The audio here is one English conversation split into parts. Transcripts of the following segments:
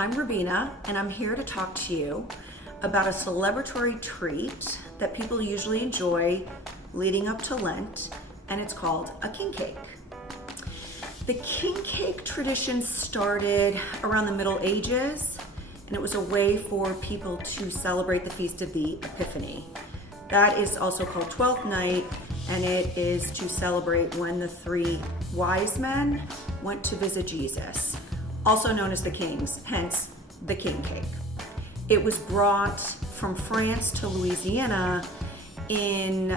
I'm Robina, and I'm here to talk to you about a celebratory treat that people usually enjoy leading up to Lent, and it's called a king cake. The king cake tradition started around the Middle Ages, and it was a way for people to celebrate the Feast of the Epiphany. That is also called Twelfth Night, and it is to celebrate when the three wise men went to visit Jesus, also known as the kings, hence the king cake. It was brought from France to Louisiana in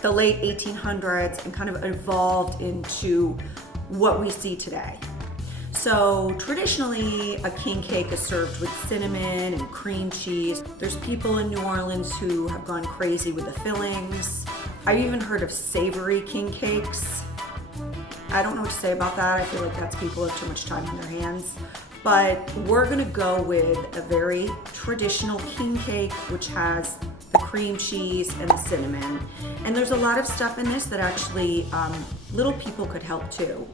the late 1800s and kind of evolved into what we see today. So traditionally, a king cake is served with cinnamon and cream cheese. There's people in New Orleans who have gone crazy with the fillings. I've even heard of savory king cakes. I don't know what to say about that. I feel like that's people with too much time on their hands. But we're gonna go with a very traditional king cake, which has the cream cheese and the cinnamon. And there's a lot of stuff in this that actually little people could help too.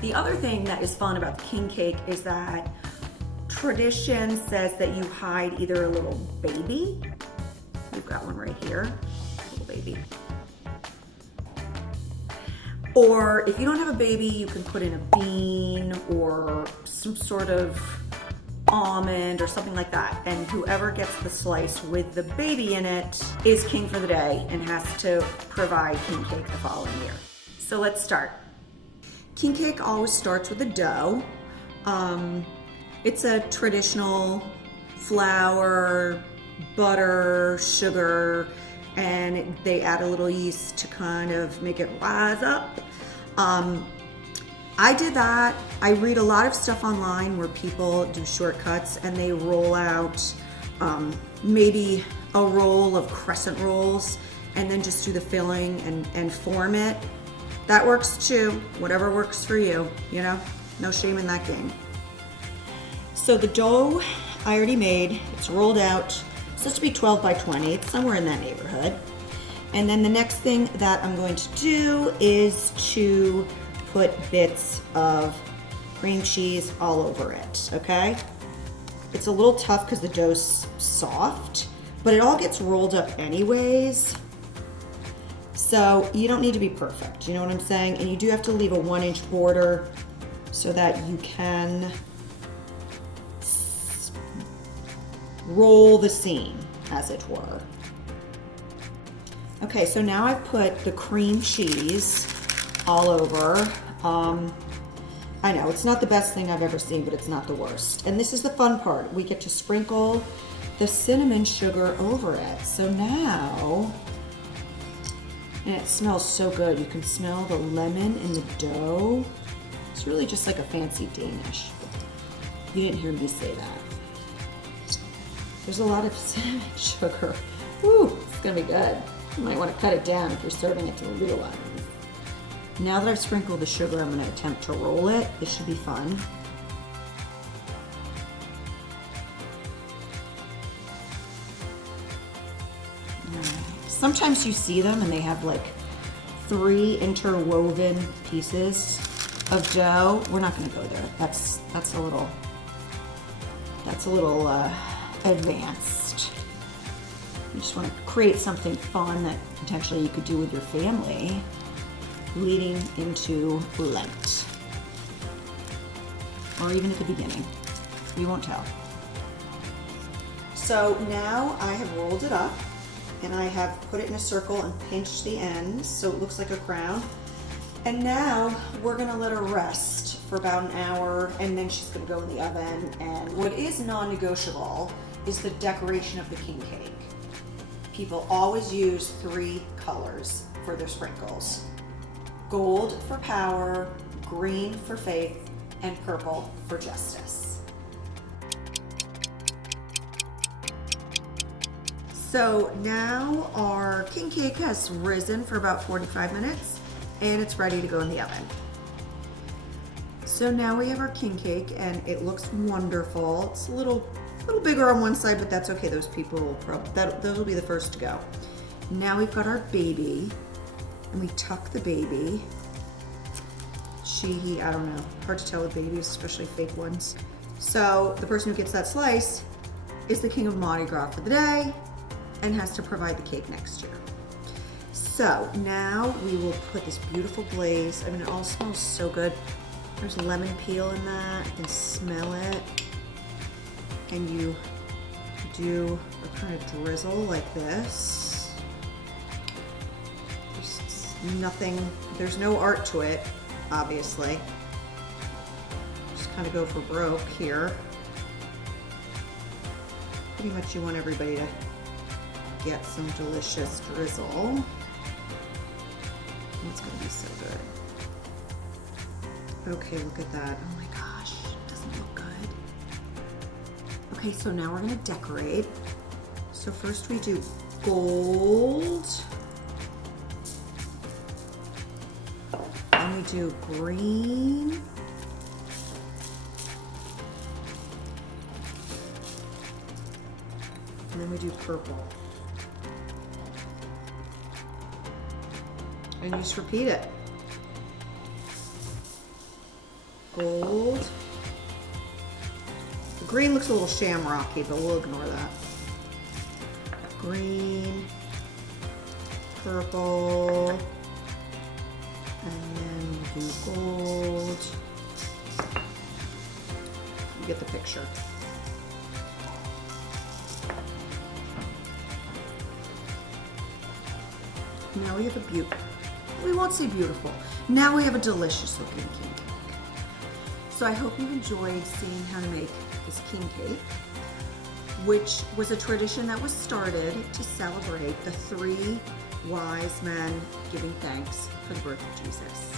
The other thing that is fun about the king cake is that tradition says that you hide either a little baby, we've got one right here, little baby, or if you don't have a baby, you can put in a bean or some sort of almond or something like that. And whoever gets the slice with the baby in it is king for the day and has to provide king cake the following year. So let's start. King cake always starts with a dough. It's a traditional flour, butter, sugar, and they add a little yeast to kind of make it rise up. I did that. I read a lot of stuff online where people do shortcuts and they roll out maybe a roll of crescent rolls and then just do the filling and form it. That works too, whatever works for you, you know, no shame in that game. So the dough I already made, it's rolled out. It's supposed to be 12 by 20, it's somewhere in that neighborhood. And then the next thing that I'm going to do is to put bits of cream cheese all over it, okay? It's a little tough because the dough's soft, but it all gets rolled up anyways. So you don't need to be perfect, you know what I'm saying? And you do have to leave a 1-inch border so that you can roll the seam, as it were. Okay, so now I've put the cream cheese all over. I know, it's not the best thing I've ever seen, but it's not the worst. And this is the fun part. We get to sprinkle the cinnamon sugar over it. So now, and it smells so good. You can smell the lemon in the dough. It's really just like a fancy Danish. You didn't hear me say that. There's a lot of cinnamon sugar. Ooh, it's gonna be good. You might want to cut it down if you're serving it to the little ones. Now that I've sprinkled the sugar, I'm going to attempt to roll it. This should be fun. Sometimes you see them and they have like 3 interwoven pieces of dough. We're not going to go there. That's a little advanced. You just want to create something fun that potentially you could do with your family leading into Lent. Or even at the beginning. You won't tell. So now I have rolled it up and I have put it in a circle and pinched the ends so it looks like a crown. And now we're gonna let her rest for about an hour and then she's gonna go in the oven. And what is non-negotiable is the decoration of the king cake. People always use 3 colors for their sprinkles. Gold for power, green for faith, and purple for justice. So now our king cake has risen for about 45 minutes and it's ready to go in the oven. So now we have our king cake and it looks wonderful. It's a little bigger on one side, but that's okay. Those people will those will be the first to go. Now we've got our baby and we tuck the baby. She, I don't know, hard to tell with babies, especially fake ones. So the person who gets that slice is the king of Mardi Gras for the day and has to provide the cake next year. So now we will put this beautiful glaze. I mean, it all smells so good. There's lemon peel in that. You can smell it. And you do a kind of drizzle like this. There's nothing, there's no art to it, obviously. Just kind of go for broke here. Pretty much you want everybody to get some delicious drizzle. And it's gonna be so good. Okay, look at that. Oh my gosh, doesn't it look good? Okay, so now we're gonna decorate. So first we do gold. Then we do green. And then we do purple. And you just repeat it. Gold. The green looks a little shamrocky, but we'll ignore that. Green, purple, and then we do gold. You get the picture. Now we have we won't say beautiful. Now we have a delicious looking king cake. So I hope you've enjoyed seeing how to make this king cake, which was a tradition that was started to celebrate the 3 wise men giving thanks for the birth of Jesus.